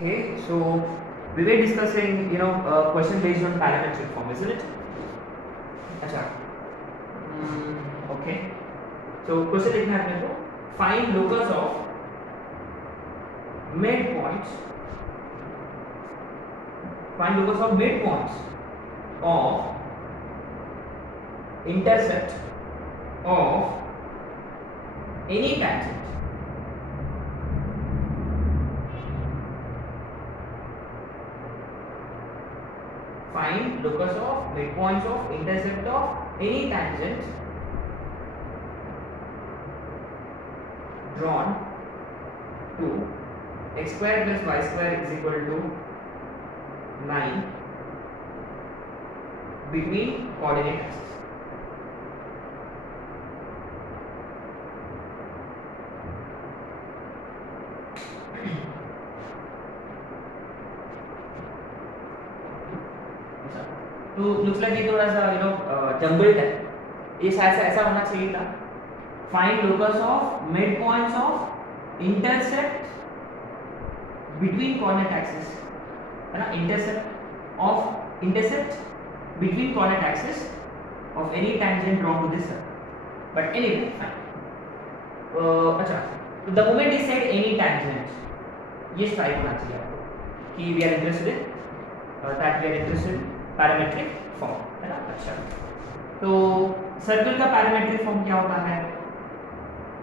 Okay, so we were discussing, question based on parametric form, isn't it? अच्छा, okay. So question लिखना है अपने को. Find locus of midpoints. Find locus of midpoints of intercept of any tangent. Find locus of midpoints of intercept of any tangent drawn to x square plus y square is equal to 9 between coordinate axes. तो looks like ये थोड़ा सा jumbled है. ये शायद से ऐसा होना चाहिए था. Find locus of mid points of intercept between coordinate axis, है ना. Intercept between coordinate axis of any tangent drawn to this circle. But anyway fine. अच्छा, तो the moment is said any tangent, ये स्ट्राइक होना चाहिए आपको कि we are interested parametric form, है ना. अच्छा, तो सर्कल का पैरामेट्रिक फॉर्म क्या होता है?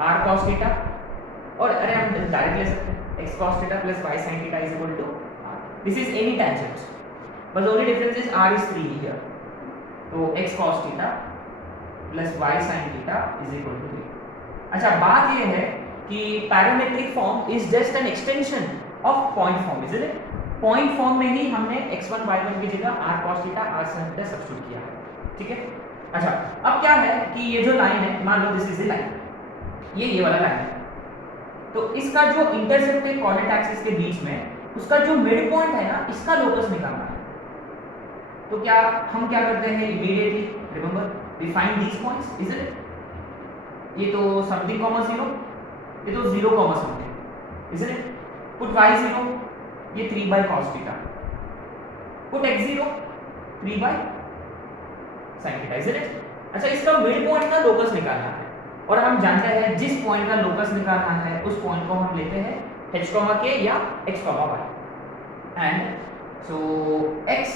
r cos थीटा, और अरे हम डायरेक्ट ले सकते हैं x cos theta plus y sin theta is equal to r. This is any tangent, but only difference is r is 3 here. तो x cos theta plus y sin theta is equal to 3. अच्छा, बात ये है कि parametric form is just an extension of point form, is it? Point form में ही हमने x1 y1 की जगह r cos theta r sin theta substitute किया है. ठीक है. अच्छा, अब क्या है कि ये जो लाइन है, मान लो दिस इज द लाइन, ये वाला लाइन है. तो इसका जो इंटरसेप्ट है कोऑर्डिनेट एक्सिस के बीच में, उसका जो मिड पॉइंट है ना, इसका लोकस निकालना है. तो क्या हम क्या करते हैं immediately? Remember we find these points, is it? ये तो समथिंग कॉमा 0, ये तो 0 comma something, is it? Put y 0, ये 3 by cos theta. Put x 0, 3 by sin theta, is it? अच्छा, इसका मिड पॉइंट का लोकस निकालना है, और हम जानते हैं जिस पॉइंट का लोकस निकालना है उस पॉइंट को हम लेते हैं h, k या x, y. And so x,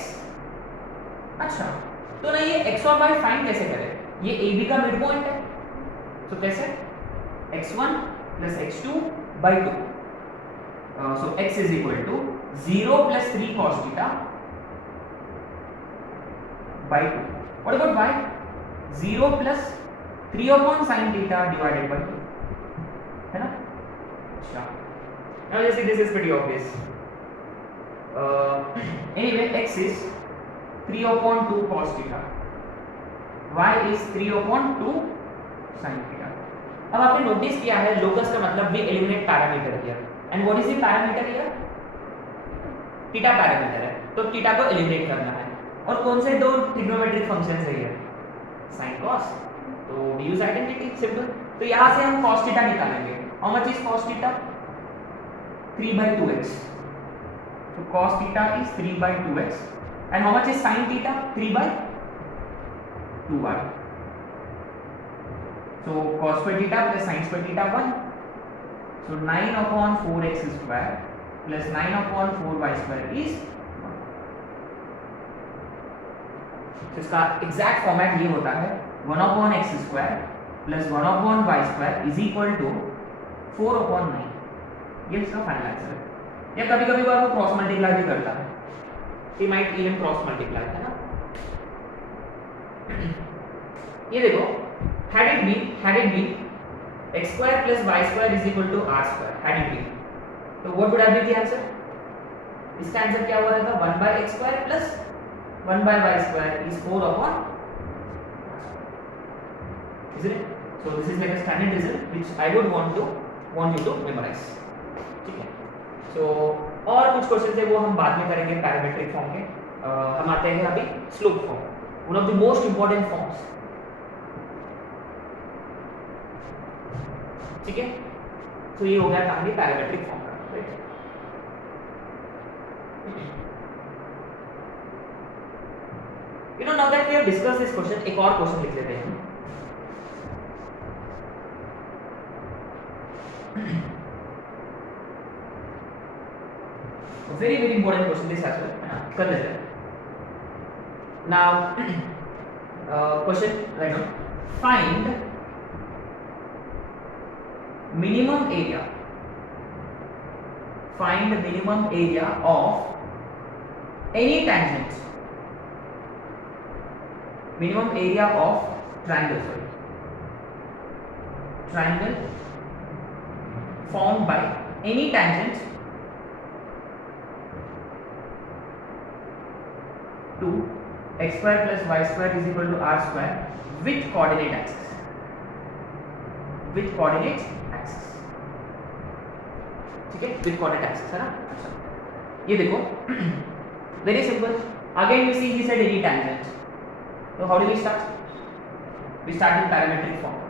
अच्छा, तो ना ये x और y फाइंड कैसे करें? ये AB का मिड पॉइंट है, तो कैसे? x1 plus x2 by 2. So x is equal to 0 plus 3 cos theta by 2. What about y? 0 plus 3 upon sin theta divided by 2, है ना. अच्छा, now you see this is pretty obvious. Anyway, x is 3 upon 2 cos theta, y is 3 upon 2 sin theta. अब आपने notice किया है locus का मतलब we eliminate parameter here. And what is the parameter here? Theta parameter है, तो theta को eliminate करना है. और कौन से दो ट्रिग्नोमेट्रिक फंक्शंस है हियर? sin cos. तो वी यूज आइडेंटिटी, सिंपल. तो यहां से हम cos थीटा निकालेंगे. How much is cos theta? 3 by 2x. तो cos theta is 3 by 2x. And how much is sin theta? 3 by 2y. So cos square theta plus sin square theta 1. So 9 upon 4x square plus 9 upon 4y square is 1. तो इसका exact format ये होता है 1 upon x square plus 1 upon y square is equal to 4 upon 9. ये इसका final answer है. या कभी-कभी वो क्रॉस मल्टीप्लाई भी करता है. He might even cross multiply, है ना. ये देखो, had it been x square plus y square is equal to r square, had it been, तो what would have been the answer? इसका आंसर क्या हुआ रहता? 1 by x square plus 1 by y square is 4 upon, isn't it? So this is like a standard result which I would want you to memorize. ठीक है. So और कुछ question है वो हम बाद में करेंगे पैरामेट्रिक फॉर्म के. हम आते हैं अभी slope form, one of the most important forms. ठीक है. तो ये हो गया कहानी पैरामेट्रिक फॉर्म का, right. You know, now that we have discussed this question, एक और क्वेश्चन लिख लेते हैं. Very very important question this as well. कर लेते हैं. Now, question right now. Find minimum area. Find minimum area of any tangent. Minimum area of triangle. Sorry. Triangle formed by any tangent to x square plus y square is equal to r square with coordinate axis. With coordinate axis. ठीक है, with coordinate axis है ना. अच्छा, ये देखो, very simple. Again we see he said any tangent. So how do we start? We start with parametric form.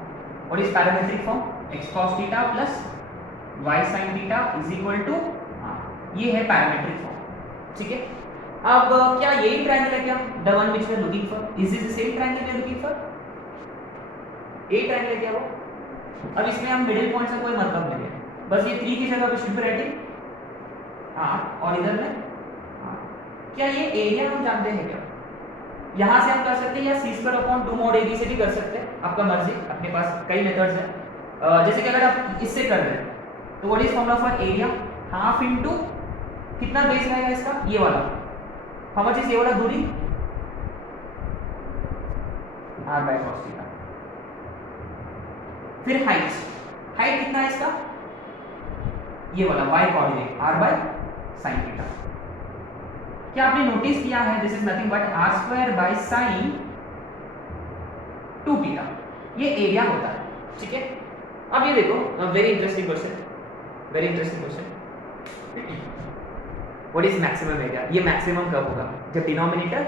What is parametric form? X cos theta plus y sin theta is equal to r. ये है parametric form. ठीक है. अब क्या यही triangle है क्या? The one which we are looking for. Is this the same triangle we are looking for? यही ट्रायंगल है क्या वो? अब इसमें हम मिडिल पॉइंट से कोई मतलब नहीं है. बस ये 3 की जगह पे शुड बी राइटिंग r और इधर में r. क्या ये एरिया हम जानते हैं क्या? यहाँ से हम कर सकते हैं या c square upon 2 mod ab से भी कर सकते हैं. आपका मर्जी, अपने पास कई मेथड्स हैं. जैसे कि अगर आप इससे कर रहे हैं तो what is formula for area? Half into कितना बेस रहेगा इसका? ये वाला. हाउ मच इज ये वाला दूरी? r by cos theta. फिर हाइट. हाइट कितना है इसका? ये वाला y coordinate r by sin theta. क्या आपने नोटिस किया है? This is nothing but r square by sin 2 theta. ये एरिया होता है. ठीक है. अब ये देखो, very interesting question. Very interesting question. What is maximum area? ये मैक्सिमम कब होगा? जब डिनोमिनेटर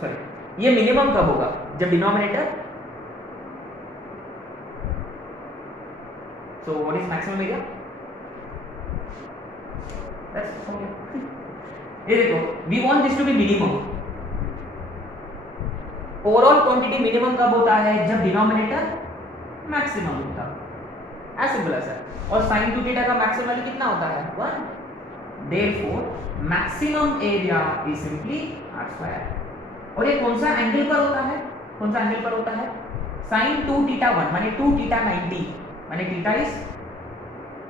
सॉरी, ये मिनिमम कब होगा? जब denominator. So what is maximum area? ये देखो, we want this to be minimum. Overall quantity minimum कब होता है? जब डिनोमिनेटर मैक्सिमम होता है. ऐसे बोला सर. और sin 2 थीटा का मैक्सिमम वैल्यू कितना होता है? 1. Therefore maximum area is simply r square. और ये कौन सा एंगल पर होता है? कौन सा एंगल पर होता है? sin 2 थीटा 1 माने 2 थीटा 90 माने थीटा इज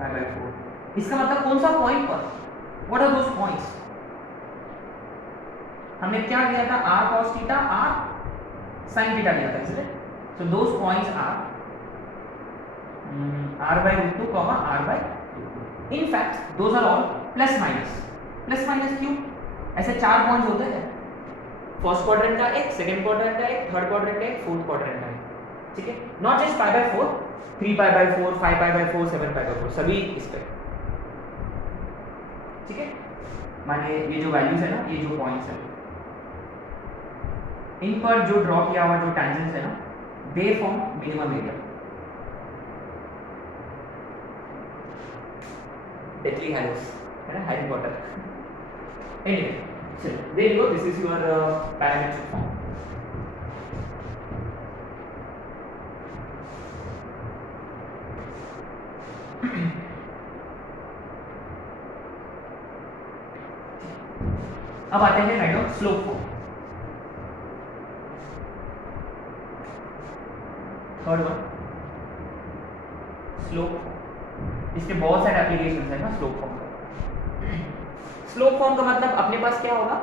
5/4. इसका मतलब कौन सा पॉइंट पर? What are those points? हमने क्या लिया था? r cos theta r sin theta लिया था, इसलिए so those points are r by root 2 comma r by root 2. In fact, those are all plus minus. Plus minus क्यों? ऐसे 4 पॉइंट्स होते हैं. फर्स्ट क्वाड्रेंट का एक, सेकंड क्वाड्रेंट का एक, थर्ड क्वाड्रेंट का एक, फोर्थ क्वाड्रेंट का एक. ठीक है. नॉट जस्ट π/4, 3π/4, 5π/4, 7π/4, सभी इस पे. ठीक है. माने ये जो वैल्यूज है ना, ये जो पॉइंट्स है, इन पर जो ड्रॉ किया हुआ जो टेंजेंट्स है ना, they form minimum area. Deathly hallows है ना, हैरी पॉटर. एनीवे, चलो there you go. This is your parametric form. अब आते हैं right of slope form. Third one, slope. इसके बहुत सारे एप्लीकेशंस है ना स्लोप फॉर्म का. स्लोप फॉर्म का मतलब अपने पास क्या होगा?